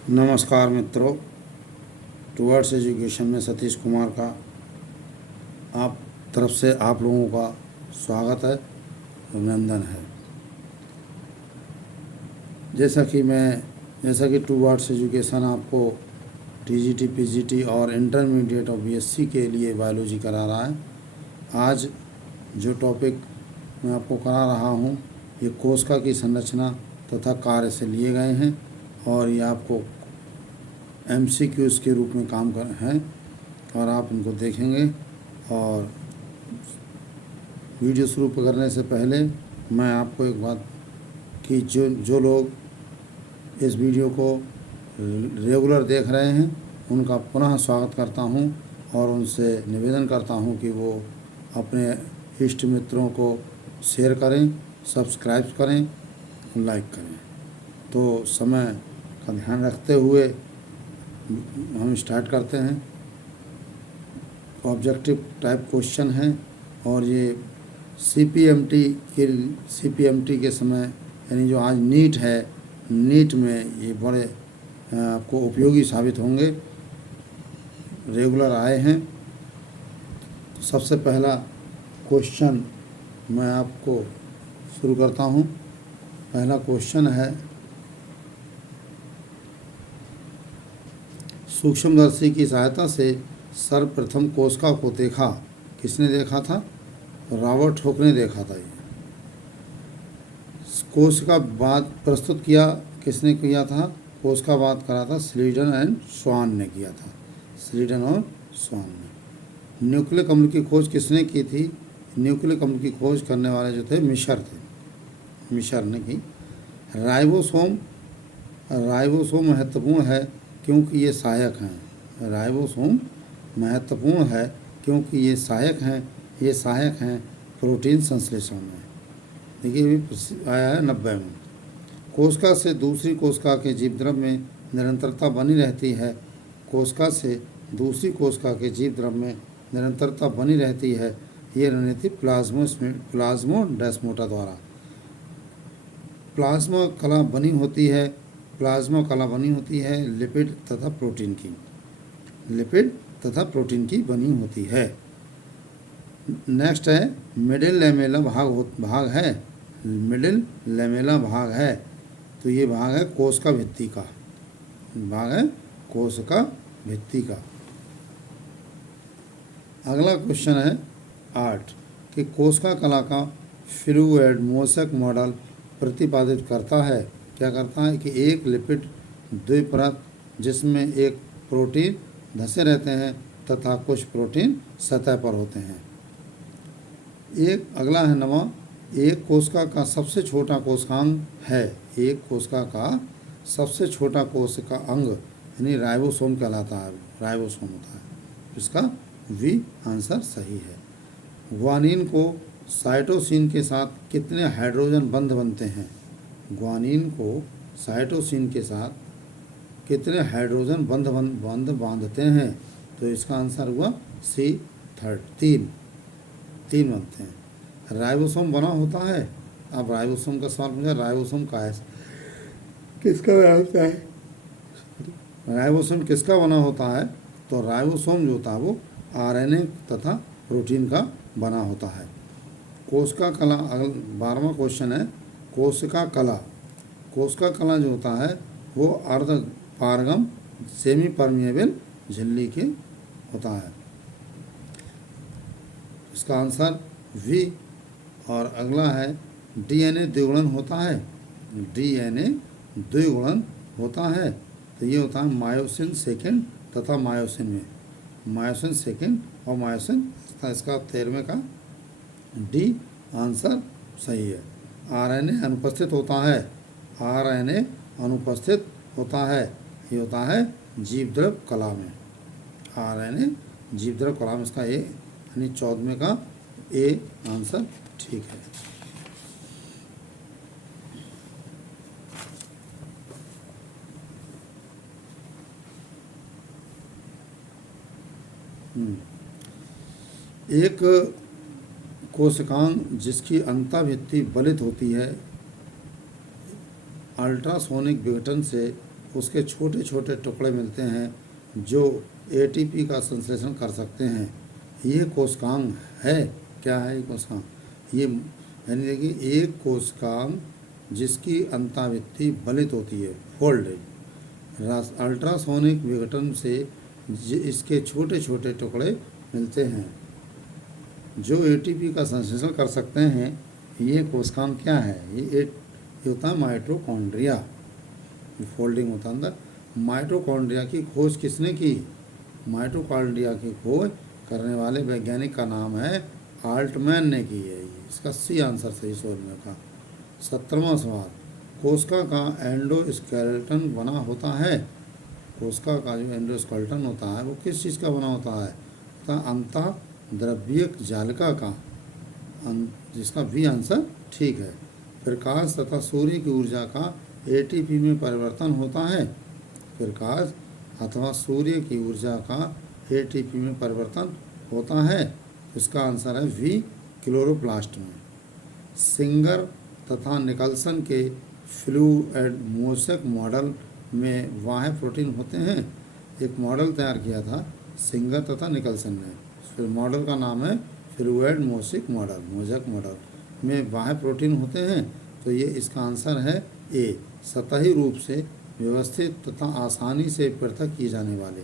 नमस्कार मित्रों, towards education में सतीश कुमार का आप तरफ से आप लोगों का स्वागत है, अभिनंदन है। जैसा कि टुवर्ड्स एजुकेशन आपको टीजीटी, पीजीटी और इंटरमीडिएट और बीएससी के लिए बायोलॉजी करा रहा है। आज जो टॉपिक मैं आपको करा रहा हूँ ये कोशिका की संरचना तथा कार्य से लिए गए हैं और ये आपको MCQs के रूप में काम कर हैं और आप इनको देखेंगे। और वीडियो शुरू करने से पहले मैं आपको एक बात कि जो लोग इस वीडियो को रेगुलर देख रहे हैं उनका पुनः स्वागत करता हूं और उनसे निवेदन करता हूं कि वो अपने इष्ट मित्रों को शेयर करें, सब्सक्राइब करें, लाइक करें। तो समय का ध्यान रखते हुए हम स्टार्ट करते हैं। ऑब्जेक्टिव टाइप क्वेश्चन है और ये CPMT के समय यानी जो आज नीट है, नीट में ये बड़े आपको उपयोगी साबित होंगे, रेगुलर आए हैं। तो सबसे पहला क्वेश्चन मैं आपको शुरू करता हूँ। पहला क्वेश्चन है, सूक्ष्मदर्शी की सहायता से सर्वप्रथम कोशिका को देखा। किसने देखा था? रॉबर्ट हुक ने देखा था। ये कोशिकावाद प्रस्तुत किया किसने किया था? कोशिकावाद करा था स्लीडन एंड स्वान ने किया था। स्लीडन और स्वान ने। न्यूक्लिक अम्ल की खोज किसने की थी? न्यूक्लिक अम्ल की खोज करने वाले जो थे मिशर थे, मिशर ने की। राइबोसोम महत्वपूर्ण है क्योंकि ये सहायक हैं। राइबोसोम महत्वपूर्ण है क्योंकि ये सहायक हैं प्रोटीन संश्लेषण में। देखिए भी आया है 90 में। कोशिका से दूसरी कोशिका के जीवद्रव में निरंतरता बनी रहती है। कोशिका से दूसरी कोशिका के जीवद्रव में निरंतरता बनी रहती है। ये रणनीति प्लाज्मोडेस्माटा द्वारा प्लाज्मा कला बनी होती है लिपिड तथा प्रोटीन की बनी होती है। नेक्स्ट है मिडिल लैमेला भाग है। तो ये भाग है कोशिका भित्ति का। अगला क्वेश्चन है 8 कि कोशिका कला का फ्लूइड मोज़ेक मॉडल प्रतिपादित करता है। क्या करता है कि एक लिपिड द्विपरत जिसमें एक प्रोटीन धंसे रहते हैं तथा कुछ प्रोटीन सतह पर होते हैं। अगला है 9, एक कोशिका का सबसे छोटा कोशिकांग है। एक कोशिका का सबसे छोटा कोशिका अंग यानी राइबोसोम कहलाता है, राइबोसोम होता है। इसका वी आंसर सही है। ग्वानिन को साइटोसिन के साथ कितने हाइड्रोजन बंध बनते हैं? ग्वानिन को साइटोसिन के साथ कितने हाइड्रोजन बंध बांधते हैं? तो इसका आंसर हुआ C 3 बनते हैं। राइबोसोम बना होता है। अब राइबोसोम का सवाल पूछा, राइबोसोम किसका बना होता है? तो राइबोसोम जो होता है वो RNA तथा प्रोटीन का बना होता है। कोशिका कला 12वां क्वेश्चन है, कोशिका कला जो होता है वो अर्ध पारगम सेमी परमिएबल झिल्ली के होता है। इसका आंसर V। और अगला है DNA द्विगुणन होता है। तो ये होता है मायोसिन सेकेंड तथा मायोसिन सेकेंड और मायोसिन। इसका 13वें का D आंसर सही है। RNA अनुपस्थित होता है। ये होता है जीवद्रव कला में। RNA जीवद्रव कला में इसका A यानी 14वें का A आंसर ठीक है। एक कोशिकांग जिसकी अंतःभित्ति बलित होती है अल्ट्रासोनिक विघटन से उसके छोटे छोटे टुकड़े मिलते हैं जो एटीपी का संश्लेषण कर सकते हैं। ये कोशिकांग है। क्या है ये कोशिकांग? ये यानी देखिए एक कोशिकांग जिसकी अंतावृत्ति बलित होती है, फोल्डेड। अल्ट्रासोनिक विघटन से इसके छोटे छोटे टुकड़े मिलते हैं जो एटीपी का संश्लेषण कर सकते हैं। ये कोशिकांग क्या है? ये होता है माइटोकॉन्ड्रिया। फोल्डिंग होता है अंदर। माइटोकॉन्ड्रिया की खोज किसने की? माइटोकॉन्ड्रिया की खोज करने वाले वैज्ञानिक का नाम है आल्टमैन ने की है। इसका सी आंसर सही सोचने का। 17वां सवाल, कोशिका का एंडोस्केलेटन बना होता है। कोशिका का जो एंडोस्केलेटन होता है वो किस चीज़ का बना होता है? अंतः द्रव्यक जालिका का, जिसका बी आंसर ठीक है। प्रकाश तथा सूर्य की ऊर्जा का एटीपी में परिवर्तन होता है। प्रकाश अथवा सूर्य की ऊर्जा का एटीपी में परिवर्तन होता है। इसका आंसर है वी, क्लोरोप्लास्ट में। सिंगर तथा निकल्सन के फ्लूइड मोसेक मॉडल में बाह्य प्रोटीन होते हैं। एक मॉडल तैयार किया था सिंगर तथा निकल्सन ने। फिर मॉडल का नाम है फ्लूइड मोसेक मॉडल में बाह्य प्रोटीन होते हैं। तो ये इसका आंसर है ए, सतही रूप से व्यवस्थित तथा आसानी से पृथक किए जाने वाले।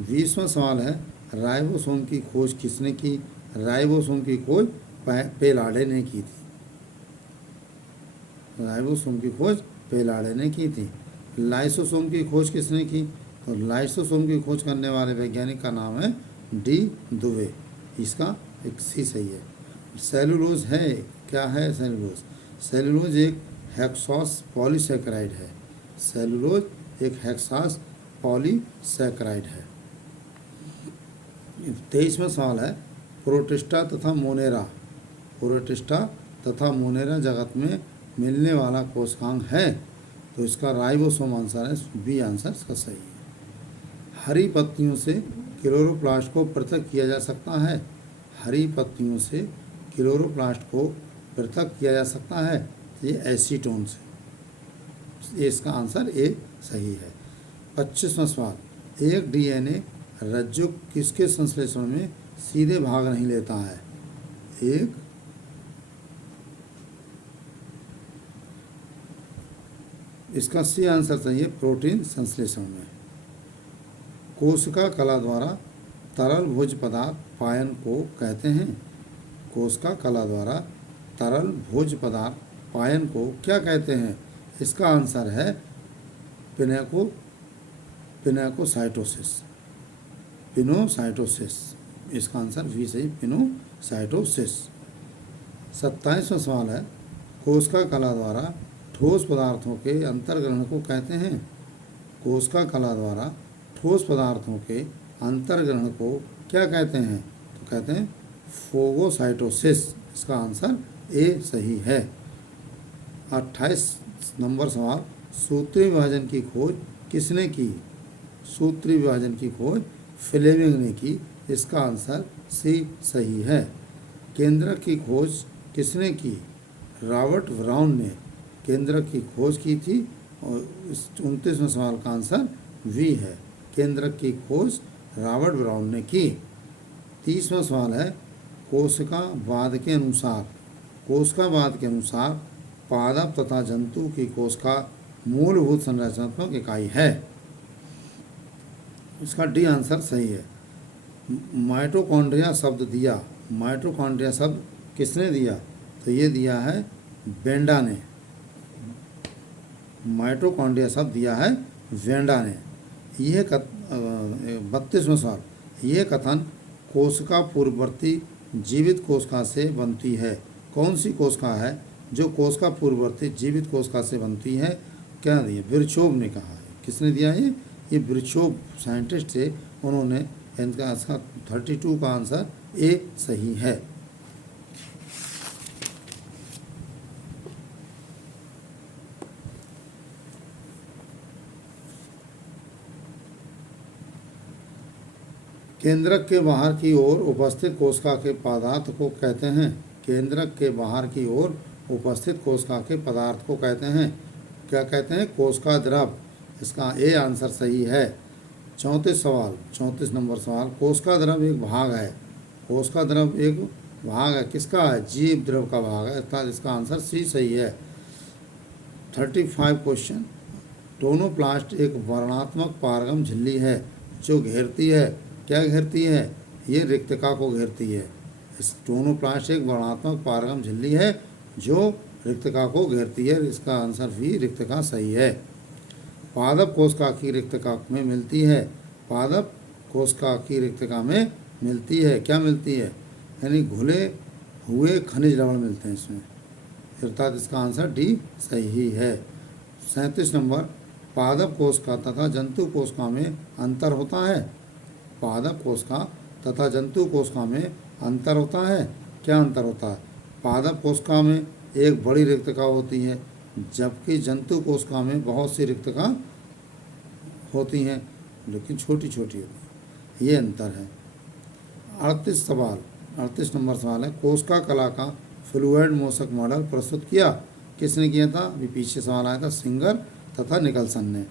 20वां सवाल है, राइबोसोम की खोज किसने की? राइबोसोम की खोज पेलाडे ने की थी। राइबोसोम की खोज पेलाडे ने की थी। लाइसोसोम की खोज किसने की? तो लाइसोसोम की खोज करने वाले वैज्ञानिक का नाम है डी दुबे। इसका एक सी सही है। सेलुलोज है। क्या है सेलुलोज? सेलुलोज एक हेक्सॉस पॉलीसैकेराइड है। सेलुलोज एक हेक्सास पॉलीसैकेराइड है। 23वां सवाल है, प्रोटिस्टा तथा मोनेरा। प्रोटिस्टा तथा मोनेरा जगत में मिलने वाला कोशिकांग है। तो इसका राइबोसोम आंसर है बी आंसर इसका सही है। हरी पत्तियों से क्लोरोप्लास्ट को पृथक किया जा सकता है। हरी पत्तियों से क्लोरोप्लास्ट को पृथक किया जा सकता है। ये एसीटोन से। इसका आंसर ए सही है। 25वां सवाल, एक डीएनए रज्जु किसके संश्लेषण में सीधे भाग नहीं लेता है? एक इसका सी आंसर सही है, प्रोटीन संश्लेषण में। कोशिका कला द्वारा तरल भोज्य पदार्थ पायन को कहते हैं। कोशिका कला द्वारा तरल भोज्य पदार्थ पायन को क्या कहते हैं? इसका आंसर है पिनोसाइटोसिस। पिनोसाइटोसिस। इसका आंसर वी सही, पिनोसाइटोसिस। 27वां सवाल है, कोशिका कला द्वारा ठोस पदार्थों के अंतर्ग्रहण को कहते हैं। कोशिका कला द्वारा ठोस पदार्थों के अंतर्ग्रहण को क्या कहते हैं? तो कहते हैं फोगोसाइटोसिस। इसका आंसर ए सही है। 28 नंबर सवाल, सूत्री विभाजन की खोज किसने की? सूत्री विभाजन की खोज फ्लेमिंग ने की। इसका आंसर सी सही है। केंद्रक की खोज किसने की? रॉबर्ट ब्राउन ने केंद्रक की खोज की थी। और 29वें सवाल का आंसर वी है, केंद्रक की खोज रॉबर्ट ब्राउन ने की। 30वां सवाल है, कोशिकावाद के अनुसार पादप तथा जंतु की कोशिका मूलभूत संरचनात्मक इकाई है। इसका डी आंसर सही है। माइटोकॉन्ड्रिया शब्द दिया। माइटोकॉन्ड्रिया शब्द किसने दिया? तो ये दिया है वेंडा ने। माइटोकॉन्ड्रिया शब्द दिया है वेंडा ने। यह 32वां सवाल, यह कथन कोशिका पूर्ववर्ती जीवित कोशिका से बनती है। कौन सी कोशिका है जो कोशिका पूर्ववर्ती जीवित कोशिका से बनती है? क्या दिया? विर्चोव ने कहा है। किसने दिया है? ये विर्चोव साइंटिस्ट थे, उन्होंने इनका 32 का आंसर ए सही है। केंद्रक के बाहर की ओर उपस्थित कोशिका के पदार्थ को कहते हैं। केंद्रक के बाहर की ओर उपस्थित कोशिका के पदार्थ को कहते हैं, क्या कहते हैं? कोशिका द्रव। इसका ए आंसर सही है। 34 नंबर सवाल, कोशिका द्रव एक भाग है। कोशिका द्रव एक भाग है, किसका है? जीव द्रव का भाग है, अर्थात इसका आंसर सी सही है। 35 क्वेश्चन, टोनोप्लास्ट एक वर्णात्मक पारगम झिल्ली है जो घेरती है, क्या घेरती है? ये रिक्तका को घेरती है। इस टोनोप्लास्ट एक वर्णात्मक पारगम झिल्ली है जो रिक्तका को घेरती है, इसका आंसर भी रिक्तका सही है। पादप कोशिका की रिक्तका में मिलती है, पादप कोशिका की रिक्तका में मिलती है, क्या मिलती है? यानी घुले हुए खनिज लवण मिलते हैं इसमें, अर्थात इसका आंसर डी सही है। 37 नंबर, पादप कोशिका तथा जंतु कोशिका में अंतर होता है। पादप कोशिका तथा जंतु कोशिका में अंतर होता है, क्या अंतर होता है? पादप कोशिका में एक बड़ी रिक्तका होती है, जबकि जंतु कोशिका में बहुत सी रिक्तका होती हैं लेकिन छोटी छोटी होती है, ये अंतर है। 38 नंबर सवाल है, कोशिका कला का फ्लूइड मोशक मॉडल प्रस्तुत किया, किसने किया था? अभी पीछे सवाल आया था, सिंगर तथा निकलसन ने,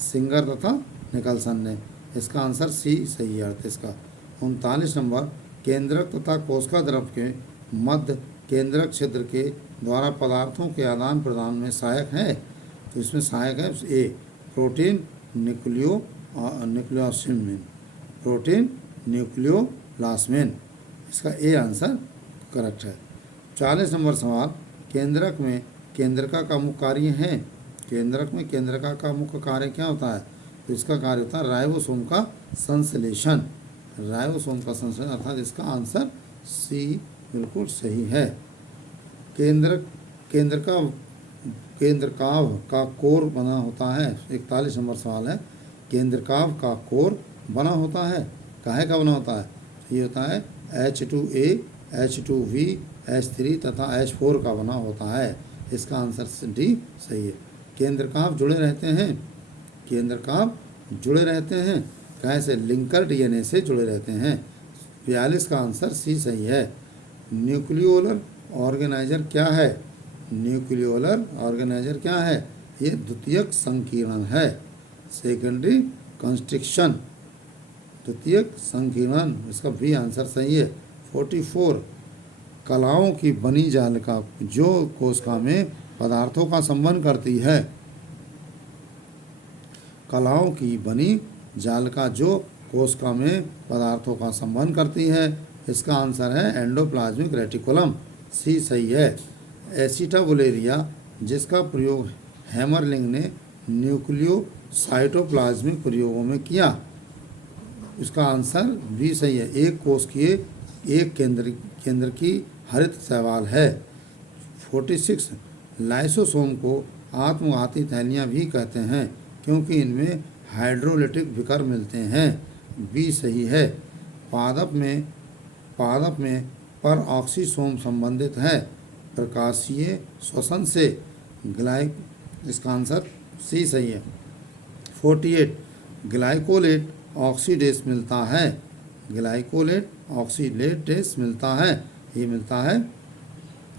सिंगर तथा निकलसन ने, इसका आंसर सी सही है 38 का। 39 नंबर, केंद्रक तथा कोशिका द्रव के मध्य केंद्रक छिद्र के द्वारा पदार्थों के आदान प्रदान में सहायक है, तो इसमें सहायक है ए प्रोटीन न्यूक्लियोलास्मिन, प्रोटीन न्यूक्लियोलास्मिन, इसका ए आंसर करेक्ट है। 40 नंबर सवाल, केंद्रक में केंद्रका का मुख्य कार्य है, केंद्रक में केंद्रका का मुख्य कार्य क्या होता है? तो इसका कार्य होता है राइबोसोम का संश्लेषण, राइबोसोम का संश्लेषण, अर्थात इसका आंसर सी बिल्कुल सही है। केंद्रकाव का कोर बना होता है, 41 नंबर सवाल है, केंद्रकाव का कोर बना होता है, काहे का बना होता है? ये होता है H2A, H2V, H3 तथा H4 का बना होता है, इसका आंसर डी सही है। केंद्रकाव जुड़े रहते हैं, केंद्रकाव जुड़े रहते हैं, कैसे? लिंकर डीएनए से जुड़े रहते हैं, 42 का आंसर सी सही है। न्यूक्लियोलर ऑर्गेनाइजर क्या है? न्यूक्लियोलर ऑर्गेनाइजर क्या है? ये द्वितीयक संकीर्णन है, सेकेंडरी कंस्ट्रक्शन, द्वितीयक संकीर्णन, इसका भी आंसर सही है। 44, कलाओं की बनी जालिका जो कोशिका में पदार्थों का संवहन करती है, कलाओं की बनी जालिका जो कोशिका में पदार्थों का संवहन करती है, इसका आंसर है एंडोप्लाज्मिक रेटिकुलम, सी सही है। एसिटाबुलेरिया जिसका प्रयोग हैमरलिंग ने न्यूक्लियोसाइटोप्लाज्मिक प्रयोगों में किया, इसका आंसर भी सही है। एक कोशिकीय एक केंद्र की हरित शैवाल है। 46, लाइसोसोम को आत्मघाती थैलियाँ भी कहते हैं क्योंकि इनमें हाइड्रोलिटिक विकर मिलते हैं, बी सही है। पादप में पर ऑक्सीसोम संबंधित है प्रकाशीय श्वसन से, इसका आंसर सी सही है। 48, ग्लाइकोलेट ऑक्सीडेस मिलता है, ग्लाइकोलेट ऑक्सीडेस मिलता है, ये मिलता है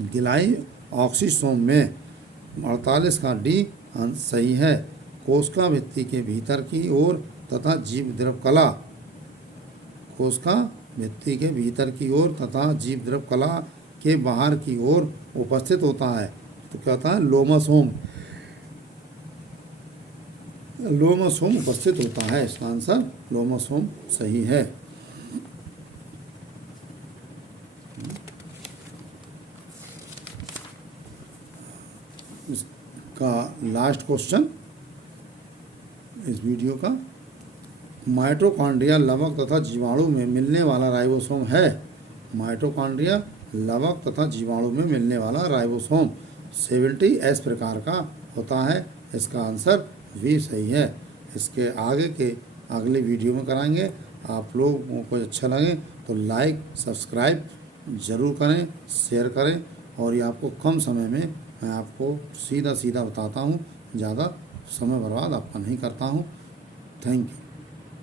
गिलाई ऑक्सीसोम में, 48 का डी सही है। कोशिका भित्ति के भीतर की ओर तथा जीव द्रव कला, कोशिका भित्ति के भीतर की ओर तथा जीव द्रव कला के बाहर की ओर उपस्थित होता है, तो क्या होता है? लोमासोम, लोमासोम उपस्थित होता है, इसका आंसर लोमासोम सही है। इसका लास्ट क्वेश्चन इस वीडियो का, माइटोकॉन्ड्रिया लवक तथा जीवाणु में मिलने वाला राइबोसोम है, माइटोकॉन्ड्रिया लवक तथा जीवाणु में मिलने वाला राइबोसोम 70S प्रकार का होता है, इसका आंसर भी सही है। इसके आगे के अगले वीडियो में कराएंगे। आप लोगों को अच्छा लगे तो लाइक सब्सक्राइब ज़रूर करें, शेयर करें, और ये आपको कम समय में मैं आपको सीधा बताता हूँ, ज़्यादा समय बर्बाद आपका नहीं करता हूँ। Thank you.